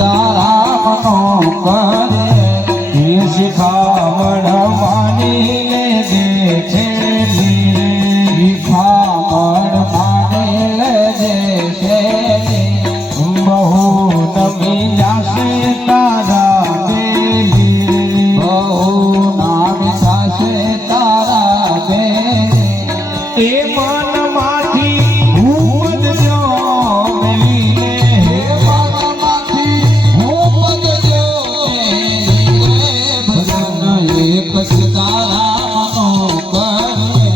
સીતારામનો કરે એ શિખામણ માની લેજે છે શિખામણ માની લેજે છે બહુ નમી જાશે તારા બેલી બહુ નામી જાશે તારા બેલી એ મનમાંથી ભૂપતજો મેલીને હે મનમાંથી ભૂપતજો મેલીને ભજન એક સીતારામનો કરે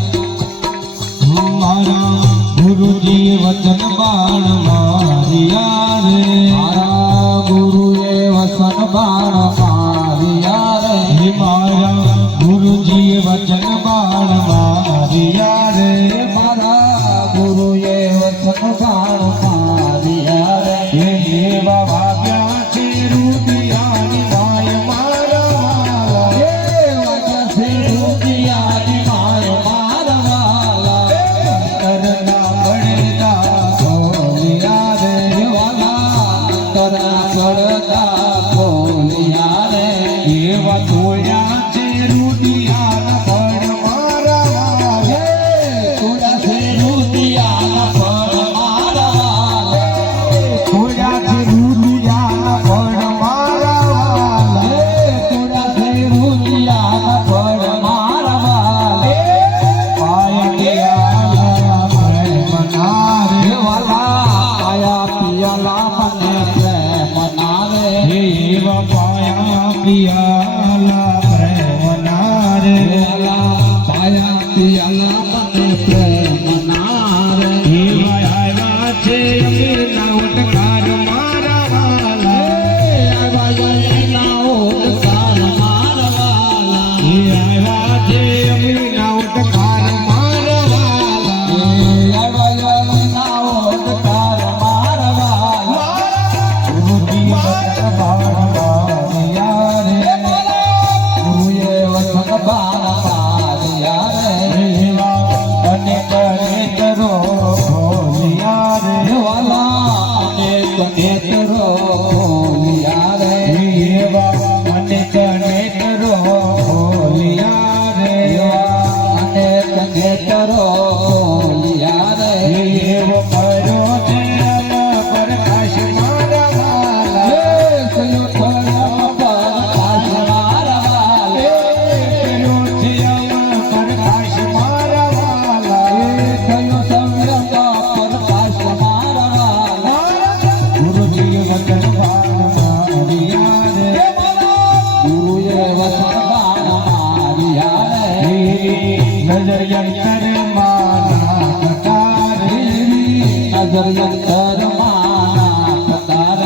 મારા ગુરુજી વચન બાણ મારિયા રે મારા ગુરુએ વચન બાણ મારિયા રે હે મારા ગુરુજી વચન બાણ મારિયા રે મારા ગુરુએ વચન બાણ મારિયા રે હે એવા ભાગ્યા છે રૂપિયાની માય મારા વાલા હે વાગ્યા છે રૂપિયાની માય મારા વાલા કરના પડતા ખોલિયા રે વાલા કરના પડતા ખોલિયા રે એવા જોયા છે રૂપિયાના પડ મારા વાલા જોયા છે રૂપિયાના પડ મારા વાલા જોયા છે રૂપિયાના પડ મારા વાલા જોયા છે રૂપિયાના પડ મારા વાલા પાય ગયા પ્રેમ ના રે વાલા પાયા પિયાલા મને પ્રેમ ના રે એવા પાયા પિયાલા પ્રેમ ના રે વાલા પાયા પિયાલા મને પ્રેમ ના રે એવા આવ્યા છે અમીરના ઉટકાર મારા વાલા આવ્યા અમીરના ઉટકાર મારા વાલા આવ્યા છે અમીરના ઉટકાર મારા વાલા આવ્યા અમીરના ઉટકાર મારા વાલા ગુરુજી વચન બાણ મારિયા રે ગુરુએ વચન બાણ મારિયા રે એવા અનેક નેત્રો ખોલિયા રે વાલા અનેક નેત્રો ખોલિયા રે એવા અનેક નેત્રો ખોલિયા રે અનેક નેત્રો ખોલિયા રે એવો કર્યો છે પ્રકાશ મારા વાલા કયો પ્રકાશ મારા વાલા કયો છે પ્રકાશ મારા વાલા કયો સંયમ પ્રકાશ મારા વાલા ગુરુજી વચન બાણ મારિયા રે ગુરુએ વચન બાણ મારિયા રે નજર યંતર માના કતાર નજર યંતર માના કતાર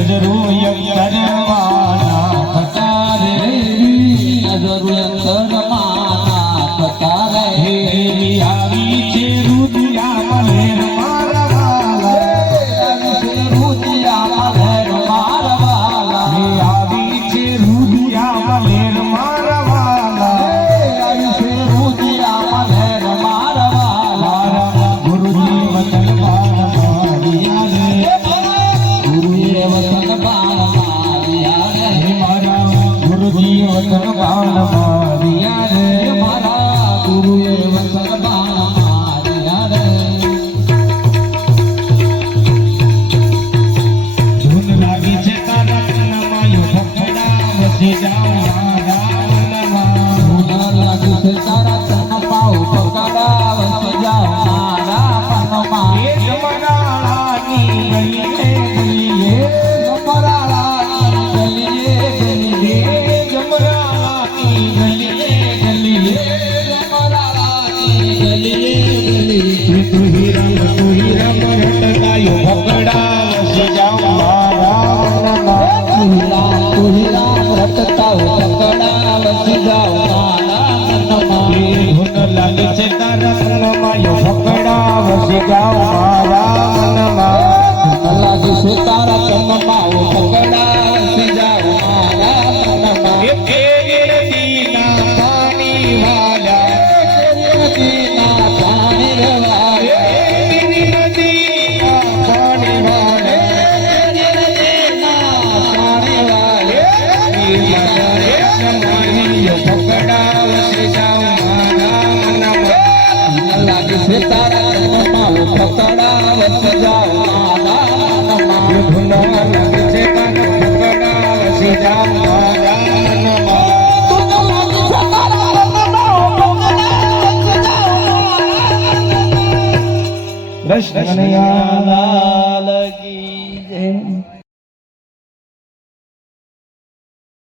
નજરો યંતર માના કતાર નજરો યંતર માના કતાર આવી છે રૂપિયા મલેર મારા વાલા આવી છે રૂપિયા મલેર મારા વાલા આવી છે રૂપિયા મલેર મારા વાલા આવી છે રૂપિયા મલેર મારા વાલા ગુરુજી વચન બાણ મારિયા રે ગુરુએ વચન બાણ મારિયા રે મારા ગુરુજી વચન બાણ મારિયા રે મારા ગુરુએ વચન બાણ મારિયા રે ધૂન લાગી છે તારા કનમાં યો ભક્તડા વસી જાઓ મારા મનમાં ધૂન લાગી છે તારા કનમાં ભક્તડા વસી જાઓ મારા મનમાં એ જમરાળાની ગલીએ ગલીએ જમરાળાની ગલીએ ગલીએ જમરાળાની ગલીએ ગલીએ જમરાળાની ગલીએ ગલીએ તું હીરા રટતા યો ભક્તડા વસી જાઓ મારા મનમાં તું હીરા રટતા ભક્તડા વસી જાઓ મારા મનમાં ધૂન લાગે છે તારા કનમાં યો ભક્તડા વસી જાઓ મારા મનમાં ધૂન લાગે છે તારા કનમાં ભક્તડા વસી જાઓ મારા મનમાં એ નદીના પાણી વાલા નદીના પાણી વાલા નદીના પાણી વાલા માહીઓ પકડા વસી જાઉં મારા મનમાં લાગે છે તારા તનમાં પકડા વસી જાઉં મારા મનમાં ધૂન લાગે છે કાન પકડા વસી જાઉં મારા મનમાં કૃષ્ણ કનૈયા